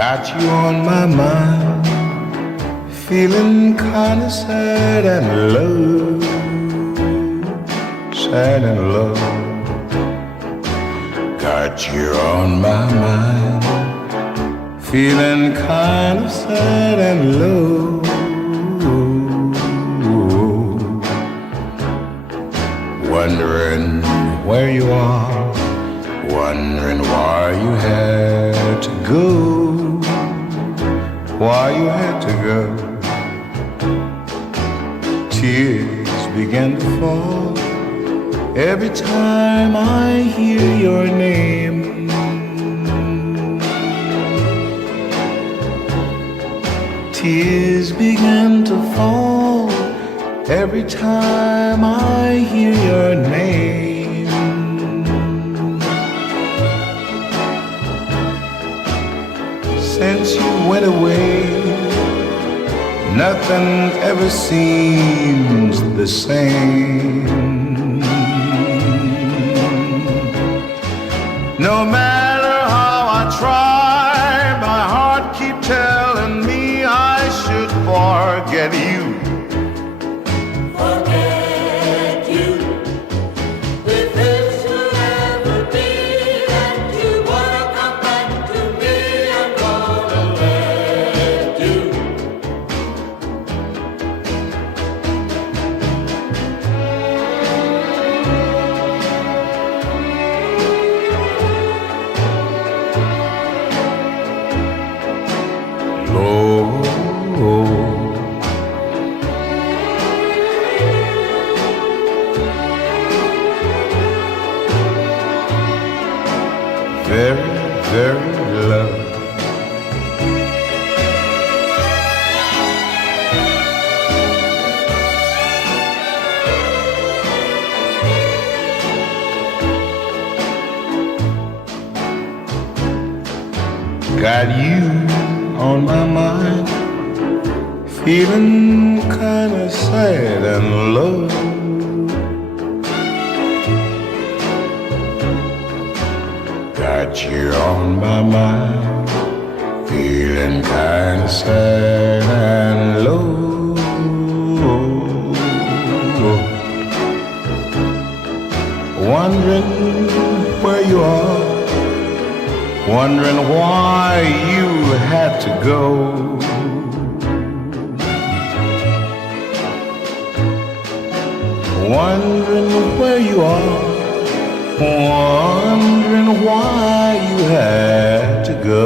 Got you on my mind, feeling kinda sad and low, sad and low. Got you on my mind, feeling kinda sad and low. Wondering where you are, wondering why you had to go, why you had to go. Tears begin to fall every time I hear your name. Tears begin to fall every time I hear your name. Since you went away, nothing ever seems the same. No matter how I try, my heart keeps telling me I should forget you. Very, very low. Got you on my mind, feeling kinda sad and low. Got you on my mind, feeling kinda sad and low. Wondering where you are, wondering why you had to go. Wondering where you are, wondering why you had to go.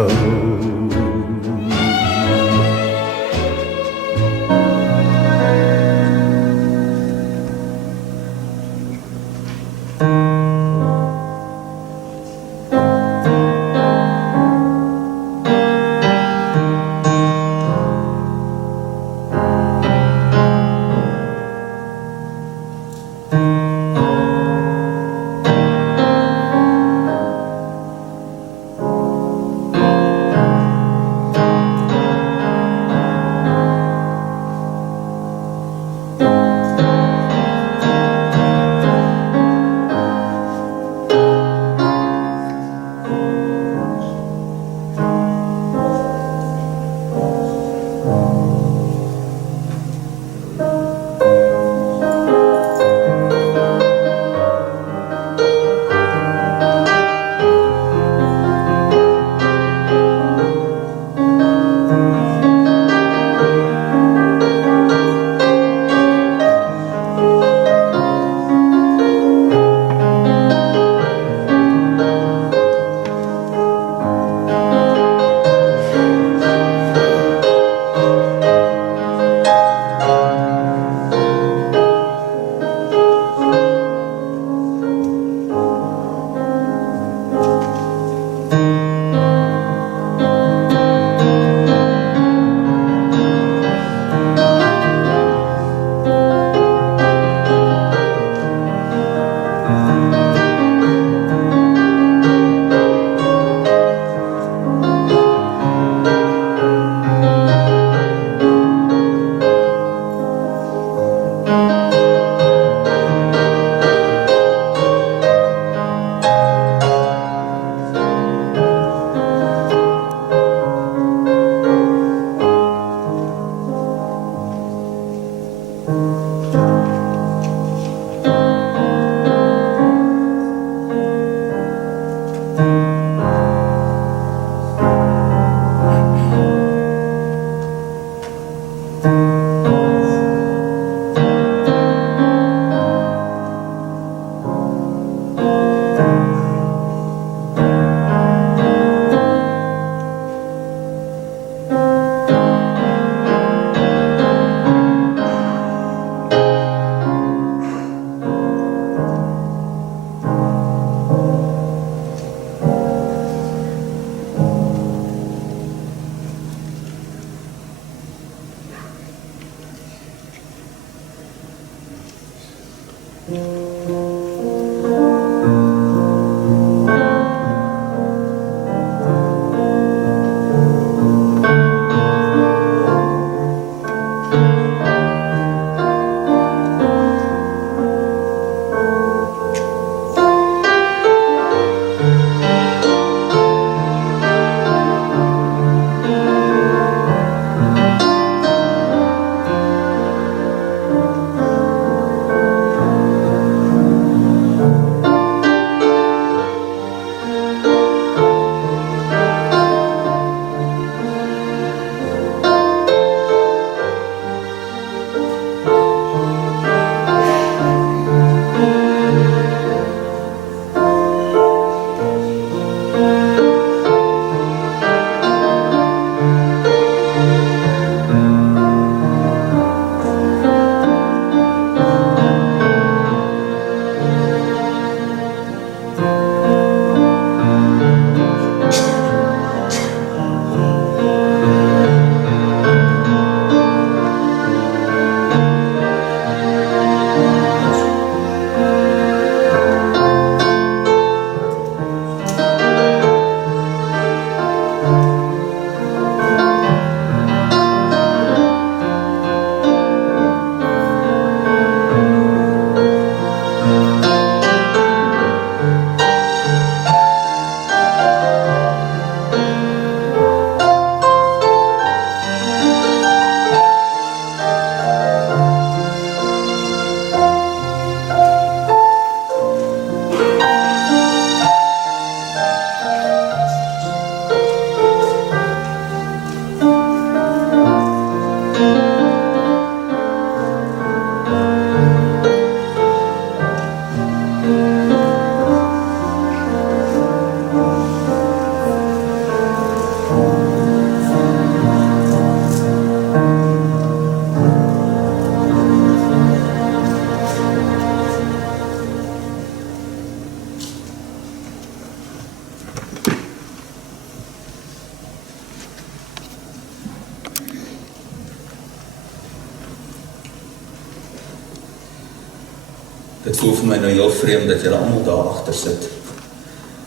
Dit voel vir my nou heel vreemd dat julle almal daar agter sit.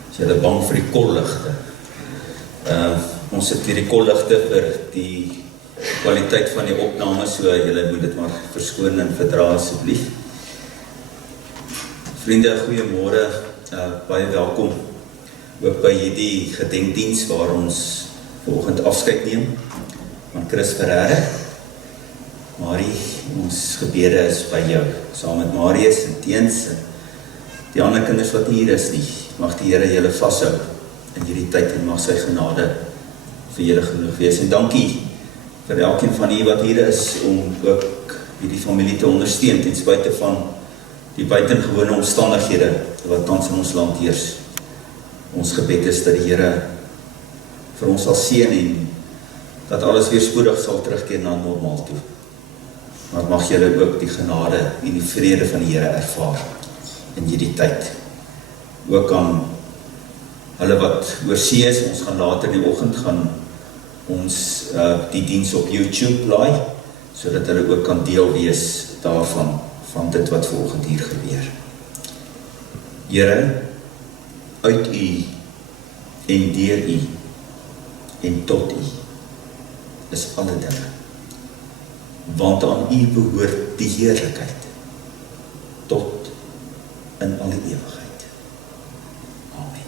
As julle bang vir die kolligte. Ons sit hier die kolligte vir die kwaliteit van die opname, so julle moet dit maar verskoon en verdra asseblief. Vriende, goeiemôre, baie welkom ook by hierdie gedenkdiens waar ons vanoggend afskeid neem van Chris Ferreira. Marie, ons gebede is by jou, saam met Marius en Teens en die ander kinders wat hier is nie. Mag die Here julle vashou in hierdie tyd en mag sy genade vir julle genoeg wees. En dankie vir elkeen van julle wat hier is om ook hierdie familie te ondersteun ten spyte van die buitengewone omstandighede wat tans in ons land heers. Ons gebed is dat die Here vir ons sal seën en dat alles weer spoedig sal terugkeer na normaal toe. Maar mag julle ook die genade en die vrede van die Here ervaar in hierdie tyd. Ook aan hulle wat oorsee is, ons gaan later die oggend gaan ons die diens op YouTube laai, sodat hulle ook kan deel wees daarvan, van dit wat vanoggend hier gebeur. Here, uit U en deur U en tot U is alle dinge. Want aan U behoort die heerlikheid tot in alle ewigheid. Amen.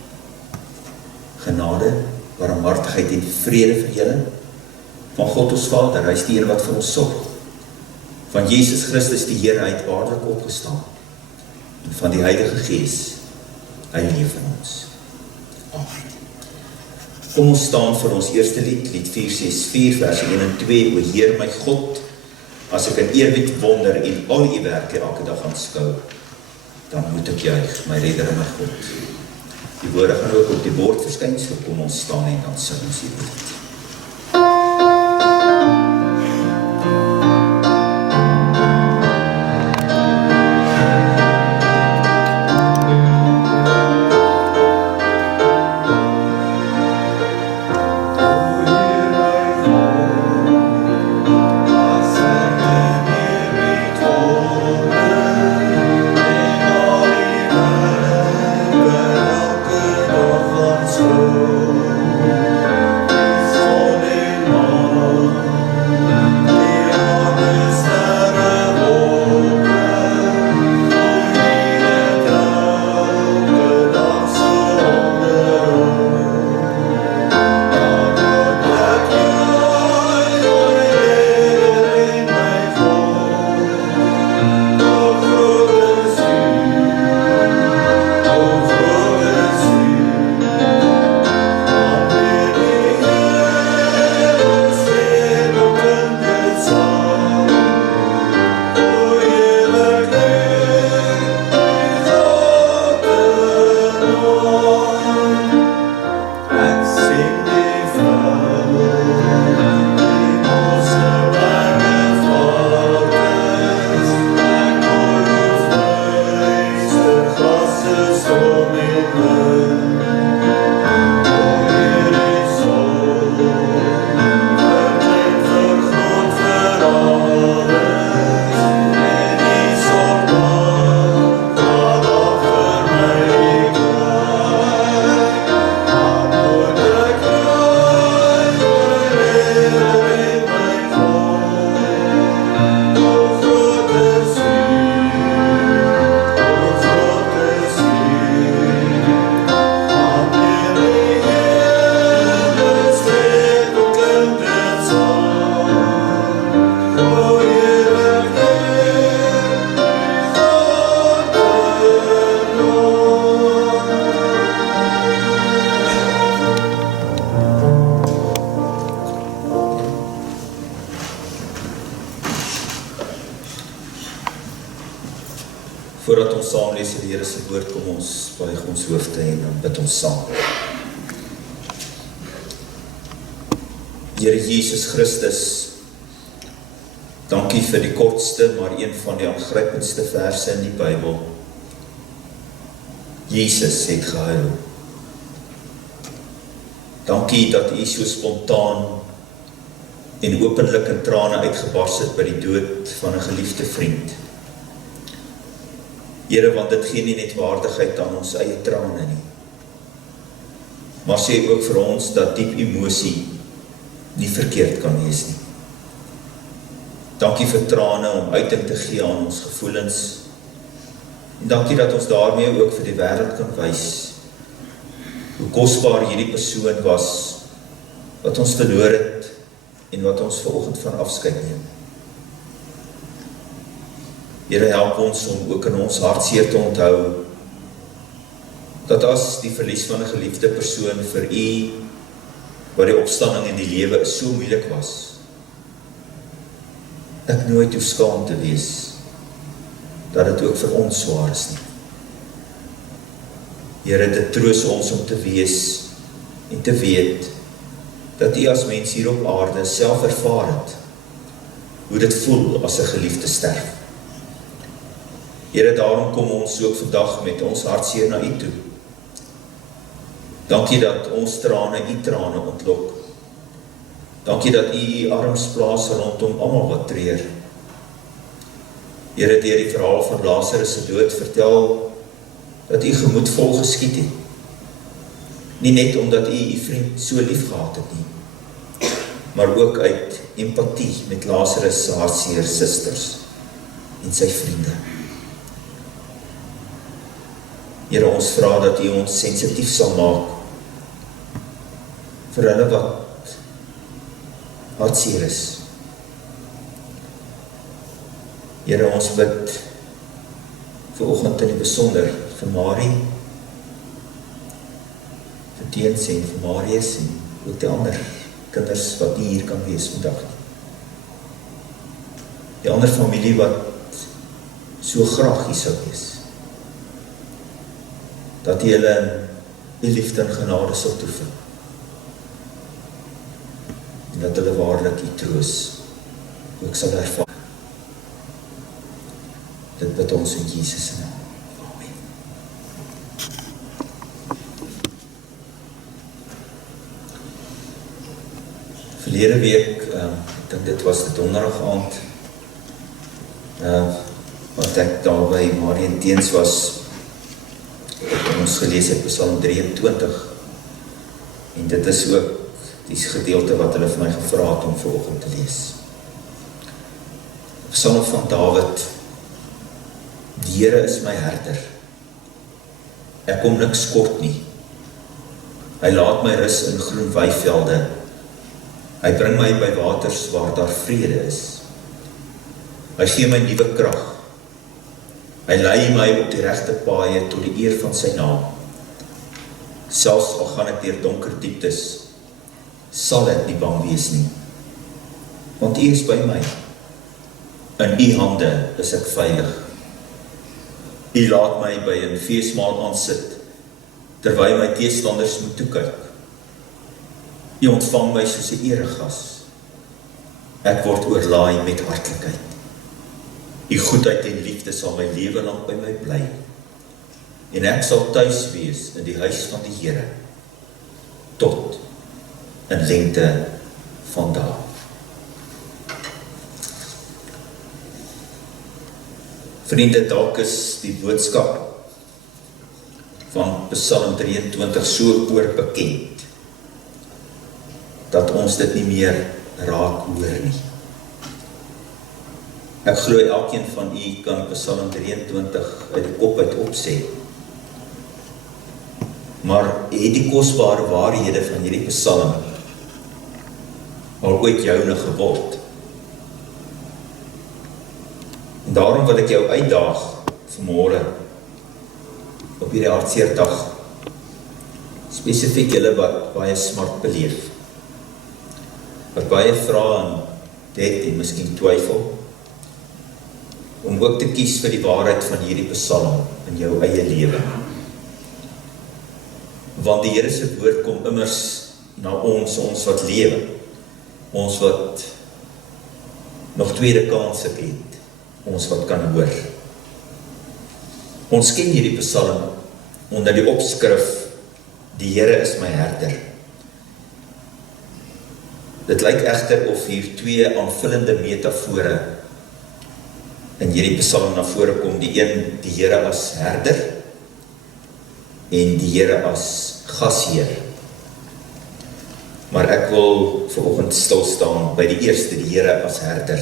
Genade, barmhartigheid en vrede vir julle van God ons Vader, hy is die Here wat vir ons sorg. Van Jesus Christus die Here, hy het waarlik opgestaan. En van die Heilige Gees, hy leef in ons. Amen. Kom ons staan vir ons eerste lied, lied 464, vers 1 en 2, O Heer my God, as ek in eerbied wonder en al U werke elke dag aanskou, dan moet ek juig, my redder en my God. Die woorde gaan ook op die bord verskyn, so kom ons staan en dan sing ons die lied. saam lees uit die Here se woord, kom ons buig ons hoofde en dan bid ons saam. Here Jesus Christus, dankie vir die kortste, maar een van die aangrypendste verse in die Bybel. Jesus het gehuil. Dankie dat U so spontaan en openlik in trane uitgebars het by die dood van 'n geliefde vriend. Here, want dit gee nie net waardigheid aan ons eie trane nie, maar sê ook vir ons dat diep emosie nie verkeerd kan wees nie. Dankie vir trane om uiting te gee aan ons gevoelens, en dankie dat ons daarmee ook vir die wêreld kan wys hoe kosbaar hierdie persoon was wat ons verloor het en wat ons vanoggend van afskeid neem. Here, help ons om ook in ons hartseer te onthou dat as die verlies van 'n geliefde persoon vir U, wat die opstanding in die lewe is, so moeilik was, ek nooit hoef skaam te wees dat dit ook vir ons swaar is nie. Here, dit troos ons om te wees en te weet dat U as mens hier op aarde self ervaar het hoe dit voel as 'n geliefde sterf. Here, daarom kom ons ook vandag met ons hartseer na U toe. Dankie dat ons trane U trane ontlok. Dankie dat U arms plaas rondom almal wat treur. Here, deur die verhaal van Lazarus se dood vertel dat U gemoed vol geskiet het. Nie net omdat U vriend so lief gehad het nie, maar ook uit empatie met Lazarus se hartseer susters en sy vriende. Here, ons vra dat U ons sensitief sal maak vir hulle wat hartseer is. Here, ons bid vanoggend in die besonder vir Marie, vir Teens en vir Marius en ook die ander kinders wat nie hier kan wees vandag nie. Die ander familie wat so graag hier sou wees. Dat U hulle in die liefde en genade sal toevind. En dat hulle waarlik U troos ook sal ervaar. Dit bid ons in Jesus se naam. Amen. Verlede week, ek dink dit was die donderdag aand, wat ek daar by Marie en Teens was, het ons gelees het Psalm 23, en dit is ook die gedeelte wat hulle vir my gevra het om vanoggend te lees. Psalm van Dawid: Die Here is my herder, ek kom niks kort nie. Hy laat my rus in groen weivelde, hy bring my by waters waar daar vrede is. Hy gee my nuwe krag, hy lei my op die regte paaie tot die eer van sy naam. Selfs al gaan ek deur donker dieptes, sal ek nie bang wees nie, want U is by my. In U hande is ek veilig. U laat my by 'n feesmaal aansit, terwyl my teestanders moet toekyk. U ontvang my soos 'n eregas. Ek word oorlaai met hartlikheid. U goedheid en liefde sal my lewe lank by my bly, en ek sal tuis wees in die huis van die Here, tot in lengte van dae. Vriende, dalk is die boodskap van Psalm 23 so oorbekend, dat ons dit nie meer raak hoor nie. Ek glo elkeen van u kan Psalm 23 uit die kop uit opsê. Maar het die kosbare waarhede van hierdie Psalm al ooit joune geword? En daarom wil ek jou uitdaag vanmôre op hierdie hartseer dag, spesifiek julle wat baie smart beleef, wat baie vrae en het en miskien twyfel, om om ook te kies vir die waarheid van hierdie psalm in jou eie lewe. Want die Here se woord kom immers na ons wat lewe, ons wat nog tweede kans het, ons wat kan hoor. Ons ken hierdie psalm onder die opskrif, die Here is my herder. Dit lyk egter of hier twee aanvullende metafore in hierdie psalm na vore kom, die een, die Here as herder, en die Here as gasheer. Maar ek wil vanoggend stil staan by die eerste, die Here as herder.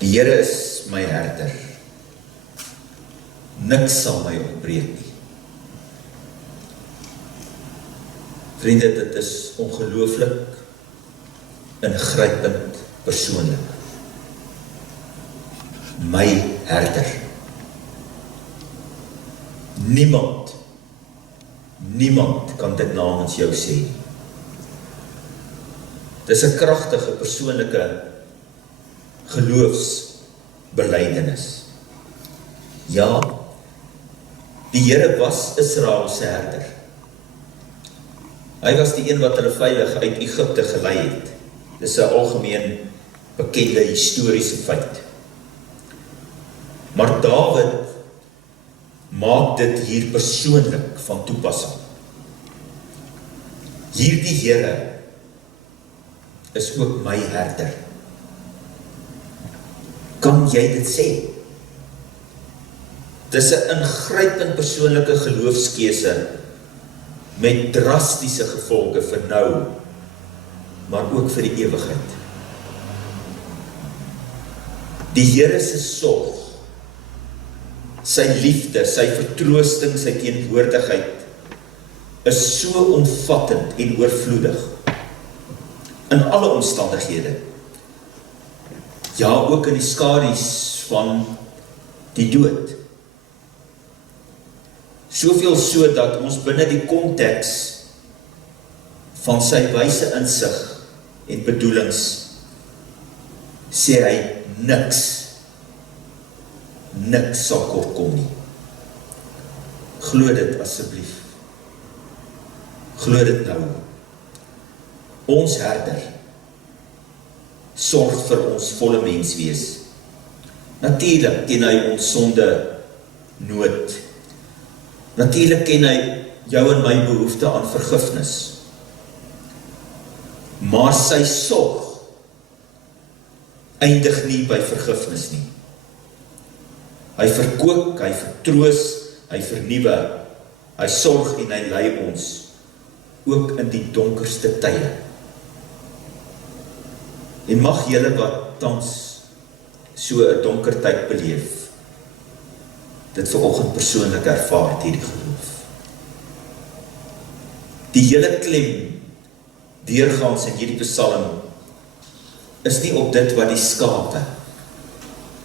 Die Here is my herder. Niks sal my ontbreek nie. Vriende, dit is ongelooflik ingrypend persoonlik. My herder. Niemand kan dit namens jou sê. Dis 'n kragtige persoonlike geloofsbelydenis. Ja, die Here was Israel se herder. Hy was die een wat hulle veilig uit Egipte gelei het. Dis 'n algemeen bekende historiese feit. Maar Dawid maak dit hier persoonlik van toepassing. Hierdie Here is ook my herder. Kan jy dit sê? Dis 'n ingrypend persoonlike geloofskeuse met drastiese gevolge vir nou, maar ook vir die ewigheid. Die Here se sorg, sy liefde, sy vertroosting, sy teenwoordigheid is so omvattend en oorvloedig in alle omstandighede. Ja, ook in die skadu's van die dood. Soveel so dat ons binne die konteks van sy wyse insig en bedoelings sê hy niks sal kort kom nie. Glo dit asseblief. Glo dit nou. Ons herder sorg vir ons volle menswees. Natuurlik ken hy ons sonde nood. Natuurlik ken hy jou en my behoefte aan vergifnis. Maar sy sorg eindig nie by vergifnis nie. Hy verkoop, hy vertroos, hy vernuwe, hy sorg en hy lei ons, ook in die donkerste tye. En mag julle wat tans so 'n donker tyd beleef, dit vanoggend persoonlik ervaar hierdie geloof. Die hele klem deurgaans in hierdie psalm is nie op dit wat die skape,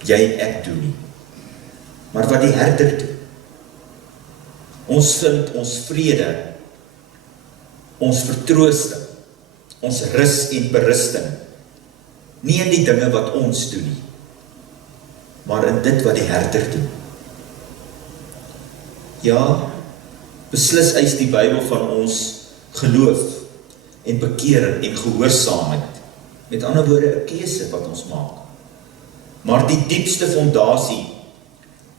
jy en ek doen nie, maar wat die herder doen. Ons vind ons vrede, ons vertroosting, ons rus en berusting, nie in die dinge wat ons doen nie, maar in dit wat die herder doen. Ja, beslis eis die Bybel van ons geloof en bekering en gehoorsaamheid. Met ander woorde, 'n keuse wat ons maak. Maar die diepste fondasie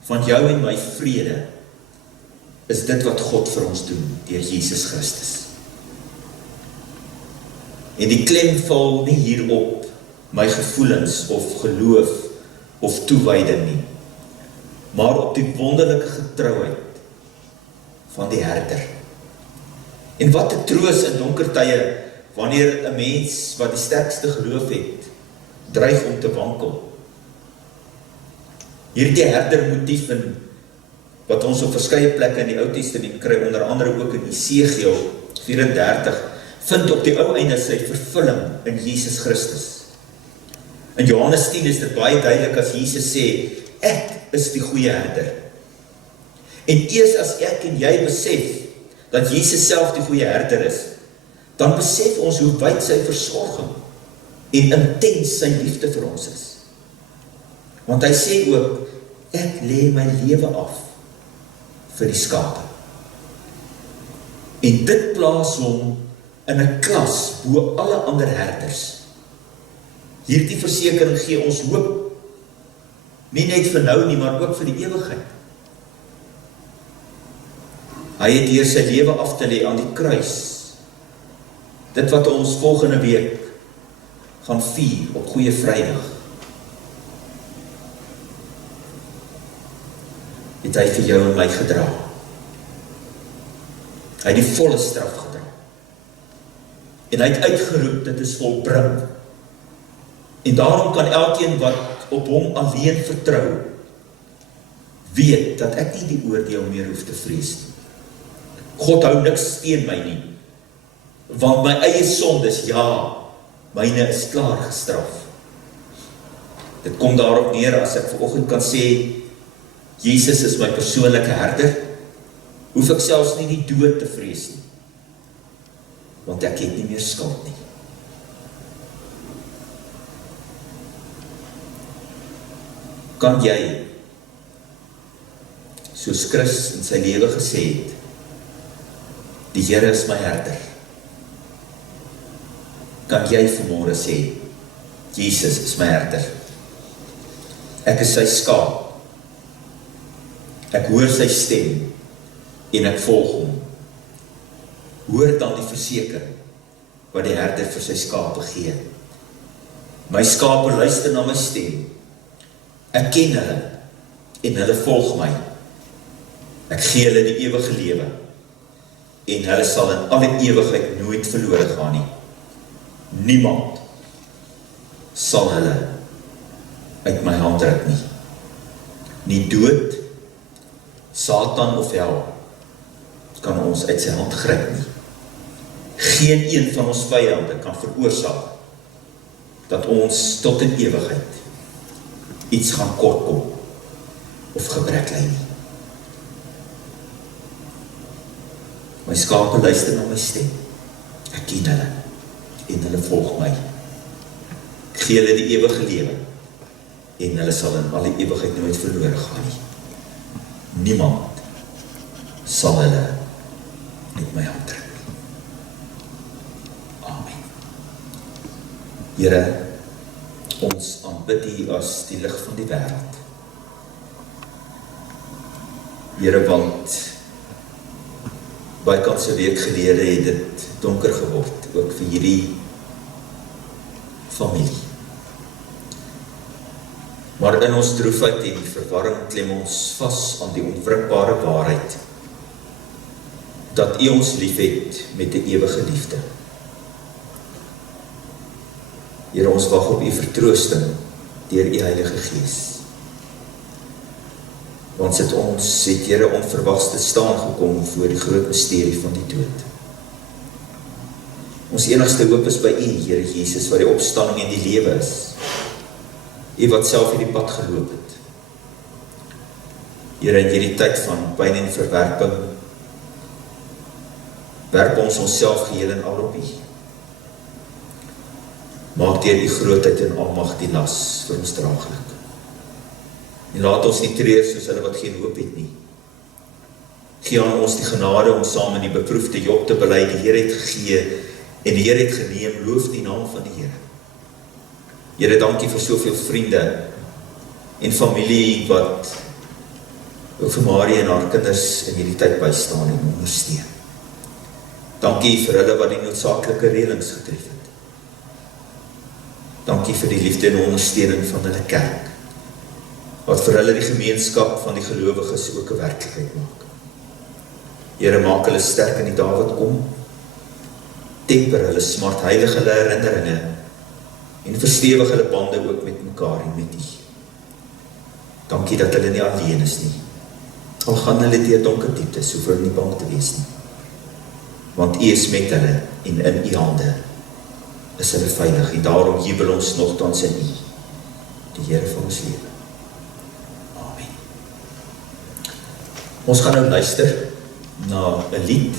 van jou en my vrede is dit wat God vir ons doen deur Jesus Christus. En die klem val nie hierop my gevoelens of geloof of toewyding nie, maar op die wonderlike getrouheid van die herder. En wat 'n troos in donker tye wanneer 'n mens wat die sterkste geloof het, dreig om te wankel. Hierdie herdermotief wat ons op verskeie plekke in die Ou Testament kry, onder andere ook in Esegiel 34, vind op die ou einde sy vervulling in Jesus Christus. In Johannes 10 is dit baie duidelik as Jesus sê, ek is die goeie herder. En eers as ek en jy besef dat Jesus self die goeie herder is, dan besef ons hoe wyd sy versorging en intens sy liefde vir ons is. Want hy sê ook, ek lê my lewe af vir die skape. En dit plaas hom in 'n klas bo alle ander herders. Hierdie versekering gee ons hoop, nie net vir nou nie, maar ook vir die ewigheid. Hy het deur sy lewe af te lê aan die kruis, dit wat ons volgende week gaan vier op Goeie Vrydag, het hy vir jou en my gedra. Hy het die volle straf gedra. En hy het uitgeroep, dit is volbring. En daarom kan elkeen wat op hom alleen vertrou, weet dat ek nie die oordeel meer hoef te vrees nie. God hou niks teen my nie, want my eie sondes, ja, myne is klaar gestraf. Dit kom daarop neer as ek vanoggend kan sê, Jesus is my persoonlike herder, hoef ek selfs nie die dood te vrees nie, want ek het nie meer skuld nie. Kan jy, soos Christus in sy lewe gesê het, die Here is my herder, kan jy vanmôre sê, Jesus is my herder, ek is sy skaap, ek hoor sy stem, en ek volg hom. Hoor dan die versekering, wat die herder vir sy skape gee. My skape luister na my stem, ek ken hulle, en hulle volg my. Ek gee hulle die ewige lewe, en hulle sal in alle ewigheid nooit verlore gaan nie. Niemand sal hulle uit my hand ruk nie. Nie dood, Satan of hel, kan ons uit sy hand gryp nie. Geen een van ons vyande kan veroorsaak, dat ons tot in ewigheid iets gaan kortkom, of gebrek ly nie. My skape luister na my stem, ek ken hulle, en hulle volg my. Ek gee hulle die ewige lewe, en hulle sal in alle ewigheid nooit verlore gaan nie. Niemand sal hulle met my hand druk nie. Amen. Here, ons aanbid U as die lig van die wêreld. Here, want bykans 'n week gelede het dit donker geword, ook vir hierdie familie. Maar in ons droefheid en verwarring klem ons vas aan die onwrikbare waarheid, dat U ons liefhet met 'n ewige liefde. Here, ons wag op U vertroosting deur U Heilige Gees. Want het Here, onverwags te staan gekom voor die groot misterie van die dood. Ons enigste hoop is by U, Here Jesus, wat die opstanding en die lewe is. U wat self hierdie pad geloop het. Here, in hierdie tyd van pyn en verwerping, werp ons onsself geheel en al op U. Maak deur U grootheid en almag die las vir ons draaglik. En laat ons nie treur soos hulle wat geen hoop het nie. Gee aan ons die genade om saam in die beproefde Job te bely, die Here het gegee en die Here het geneem, loof die naam van die Here. Here, dankie vir soveel vriende en familie wat ook vir Marie en haar kinders in hierdie tyd bystaan en ondersteun. Dankie vir hulle wat die noodsaaklike reëlings getref het. Dankie vir die liefde en ondersteuning van hulle kerk, wat vir hulle die gemeenskap van die gelowiges ook 'n werklikheid maak. Here, maak hulle sterk in die dae wat kom, temper hulle smart, heilig hulle herinneringe, en verstewig hulle bande ook met mekaar en met U. Dankie dat hulle nie alleen is nie. Al gaan hulle deur donker dieptes, hoef hulle nie bang te wees nie. Want U is met hulle en in U hande is hulle veilig. En daarom jubel ons nogtans in U, die Here van ons lewe. Amen. Ons gaan nou luister na 'n lied,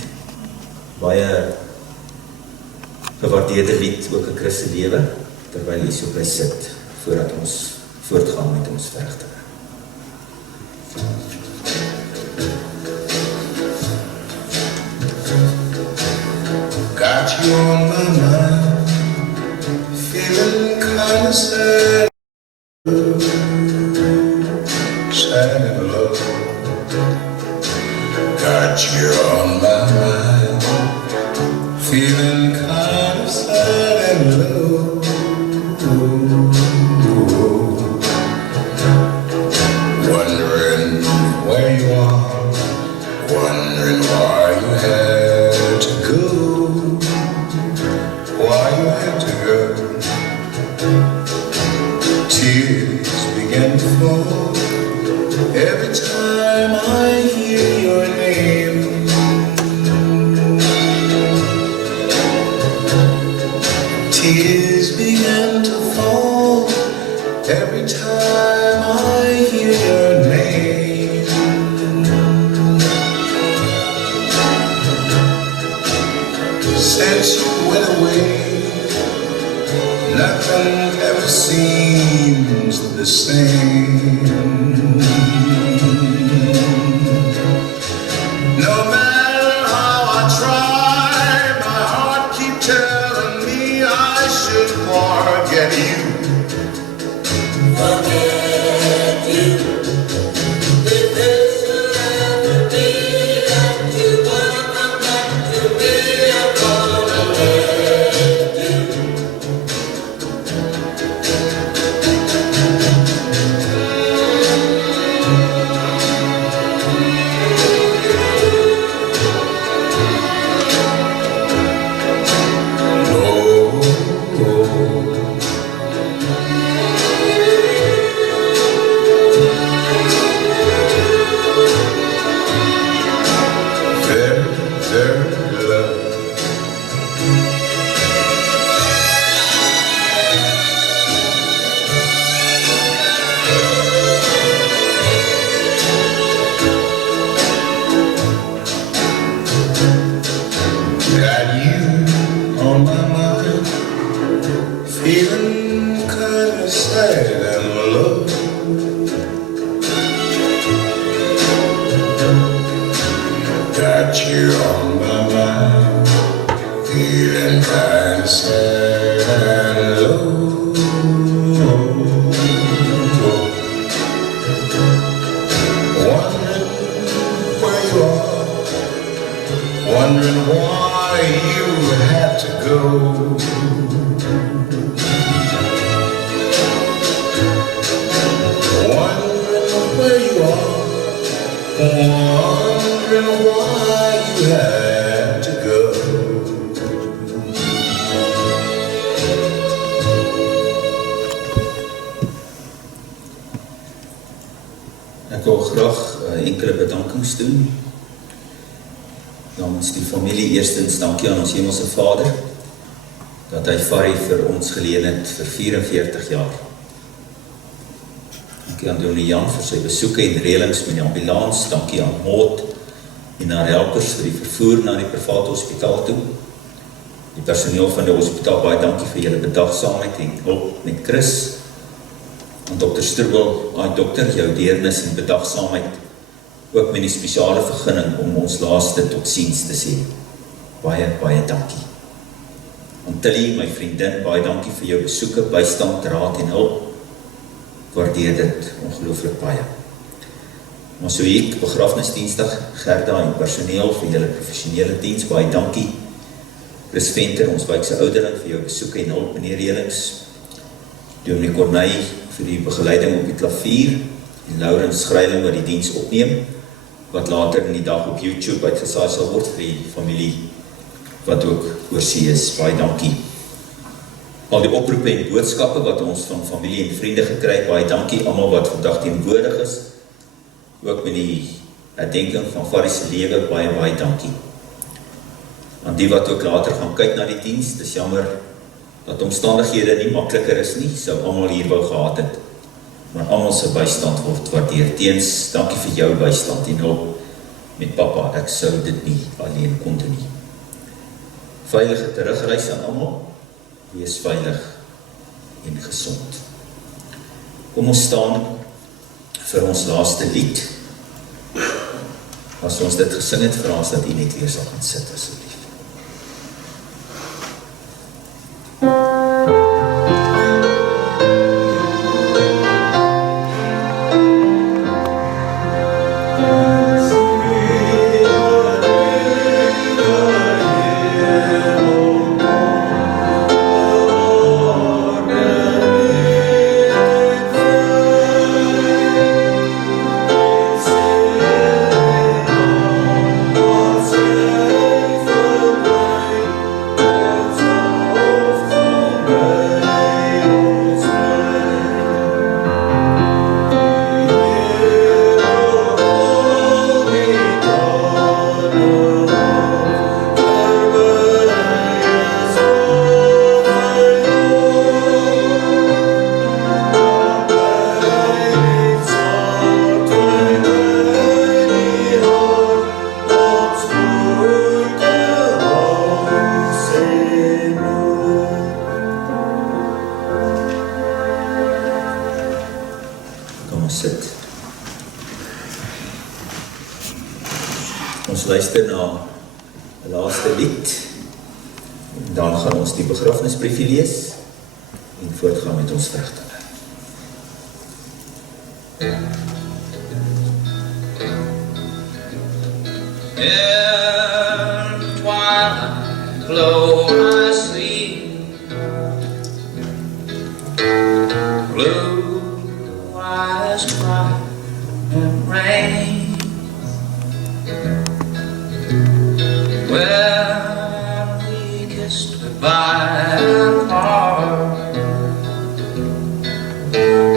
baie gewaardeerde lied, ook 'n Christen lewe, terwyl jy so bly sit, voordat ons voortgaan met ons verrigtinge. Got you on my mind, feeling kinda sad, sad and low. Got you on my mind, feeling kinda sad and low. Wondering where you are, wondering why you had to go. Why you had to go? Tears begin to fall every time I hear your name. Tears begin to fall every time I hear your name. Since you went away, nothing ever seems the same. No matter how I try, my heart keeps telling me I should forget you. Forget you. If this will ever be that you wanna come back to me, I'm gonna let you. Very, very low. Got you on my mind, feeling kinda sad and low. Got you on my mind, feeling kinda sad and low. Wondering where you are, wondering why you had to go. Wondering where you are, wondering why you had to go. Ek wil graag enkele bedankings doen. Namens die familie eerstens dankie aan ons Hemelse Vader dat hy Farry vir ons geleen het vir 44 jaar. Dankie aan Dominee Jan vir sy besoeke en reëlings met die ambulans. Dankie aan Maud en haar helpers vir die vervoer na die private hospitaal toe. Die personeel van die hospitaal, baie dankie vir julle bedagsaamheid en hulp met Chris. Aan Dr. Strubel, dokter, jou deernis en bedagsaamheid, ook met die spesiale vergunning om ons laaste totsiens te sê. Baie, baie dankie. Aan Tilly, my vriendin, baie dankie vir jou besoeke, bystand, raad en hulp. Waardeer dit ongelooflik baie. Maar so ek, begrafnisdiensdag, Gerda en personeel vir julle professionele diens, baie dankie. Chris Venter, ons wijkse ouderling, vir jou besoeke en hulp, meneer Relings. Dominee Corneille, vir die begeleiding op die klavier, en Laurens Schreiling wat die diens opneem, wat later in die dag op YouTube uitgesaai sal word vir die familie, wat ook oorsee is. Baie dankie. Al die oproepe en boodskappe wat ons van familie en vriende gekry, baie dankie, almal wat vandag teenwoordig is, ook met die herdenking van Farry se lewe, baie, baie dankie. Aan die wat ook later gaan kyk na die diens, dis jammer dat omstandighede nie makliker is nie, sou almal hier wou gehad het, maar almal se bystand word waardeer. Teens, dankie vir jou bystand en hulp met papa, ek sou dit nie alleen kon doen nie. Veilige terugreis aan almal, wees veilig en gesond. Kom ons staan vir ons laaste lied. As ons dit gesing het, vra ons dat u net weer sal gaan sit, asseblief. Ons luister na die laaste lied, en dan gaan ons die begrafnisbriefie lees, en voortgaan met ons vrugte. In twilight glow I see blue eyes cry and rain. When we kissed goodbye and part,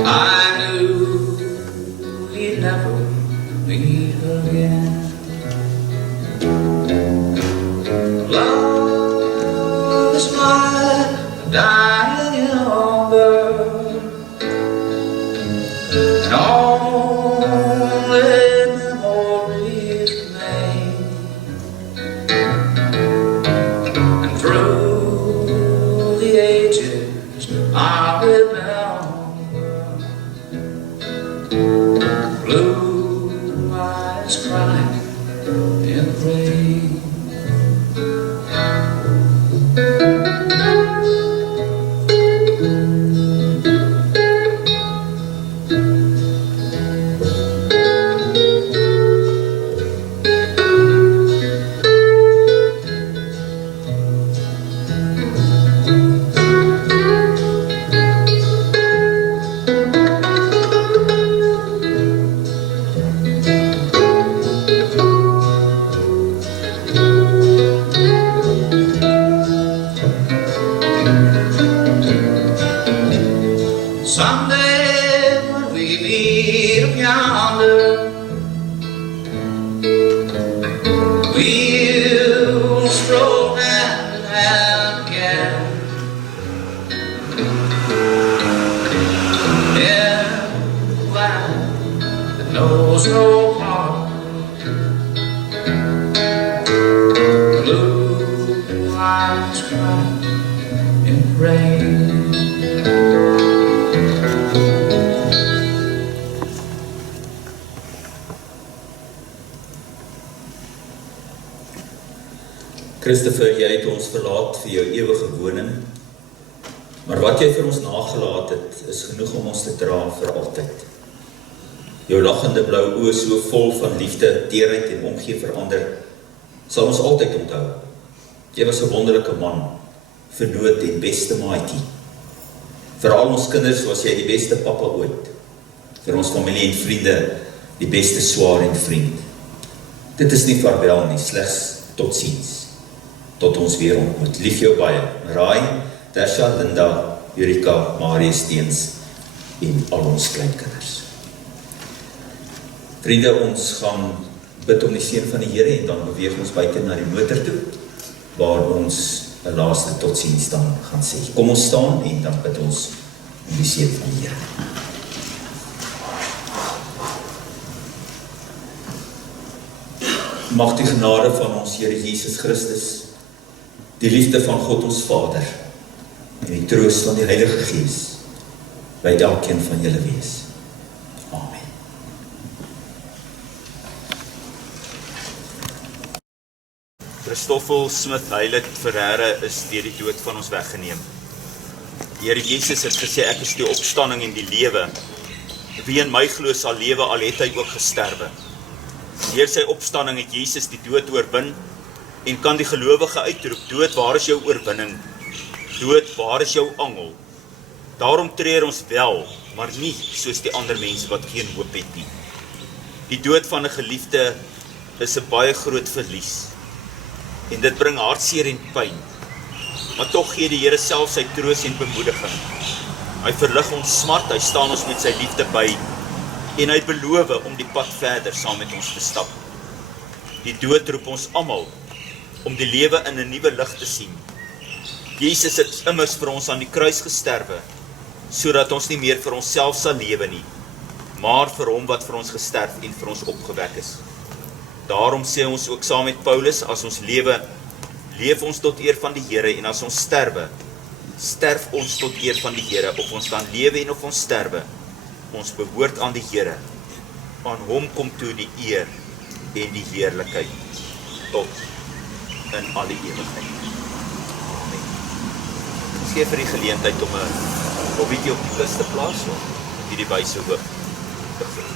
I knew we'd never meet again. Love is like a dying young bird, and only memories remain. And through the ages I remember blue eyes cry in the rain. Someday when we meet up yonder, we'll stroll hand in hand again. In the land that knows no part, blue eyes cry in the rain. Christopher, jy het ons verlaat vir jou ewige woning, maar wat jy vir ons nagelaat het, is genoeg om ons te dra vir altyd. Jou lachende blou oë so vol van liefde, teerheid en omgee verander, sal ons altyd onthou. Jy was 'n wonderlike man, vernoot en beste maatjie. Vir al ons kinders was jy die beste papa ooit. Vir ons familie en vriende, die beste swaar en vriend. Dit is nie vaarwel nie, slegs totsiens. Tot ons weer ontmoet. Lief jou baie. Raai, Tersha, Linda, Jurika, Marius, Steens en al ons kleinkinders. Vriende, ons gaan bid om die seën van die Here en dan beweeg ons buite na die motor toe, waar ons 'n laaste totsiens dan gaan sê. Kom ons staan en dan bid ons om die seën van die Here. Mag die genade van ons Here Jesus Christus, die liefde van God ons Vader en die troos van die Heilige Gees by elkeen van julle wees. Amen. Christoffel Smith Heilig Ferreira is deur die dood van ons weggeneem. Die Here Jesus het gesê, ek is die opstanding en die lewe. Wie in my glo sal lewe, al het hy ook gesterwe. Deur sy opstanding het Jesus die dood oorwin en kan die gelowige uitroep, dood, waar is jou oorwinning? Dood, waar is jou angel? Daarom treur ons wel, maar nie soos die ander mense wat geen hoop het nie. Die dood van 'n geliefde is 'n baie groot verlies. En dit bring hartseer en pyn. Maar tog gee die Here self sy troos en bemoediging. Hy verlig ons smart, hy staan ons met sy liefde by, en hy beloof om die pad verder saam met ons te stap. Die dood roep ons almal om die lewe in 'n nuwe lig te sien. Jesus het immers vir ons aan die kruis gesterwe, sodat ons nie meer vir onsself sal lewe nie, maar vir hom wat vir ons gesterf en vir ons opgewek is. Daarom sê ons ook saam met Paulus, as ons lewe, leef ons tot eer van die Here, en as ons sterwe, sterf ons tot eer van die Here, of ons dan lewe en of ons sterwe, ons behoort aan die Here. Aan hom kom toe die eer en die heerlikheid, tot in alle ewigheid. Amen. Ons gee vir die geleentheid om 'n bobbietjie op die kus te plaas, om hierdie wyse hoop te gee.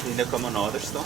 Vriende, kan maar nader staan.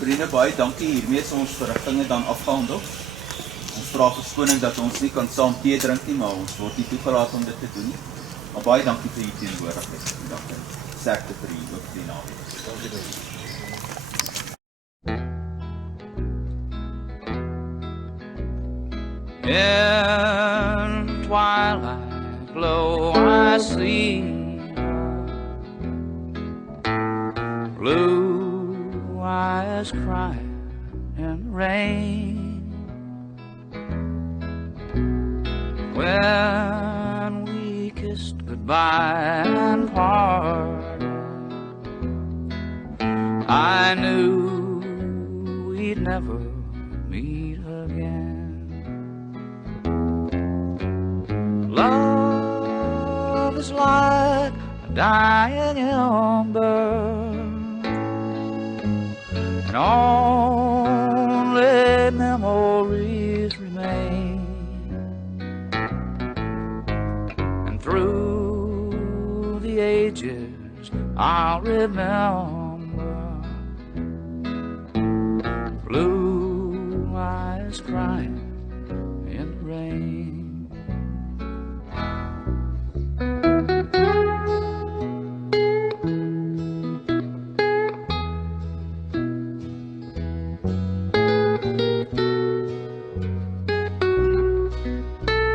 Vriende, baie dankie, hiermee is ons verrigtinge dan afgehandel. Ons vra verskoning dat ons nie kan saam tee drink nie, maar ons word nie toegelaat om dit te doen nie. Maar baie dankie vir u teenwoordigheid. Dankie. Sterkte vir u ook die naweek. In twilight glow I see when we kissed goodbye and parted. I knew we'd never meet again. Love is like a dying ember, and only memories remain. And through the ages I'll remember blue eyes crying in the rain.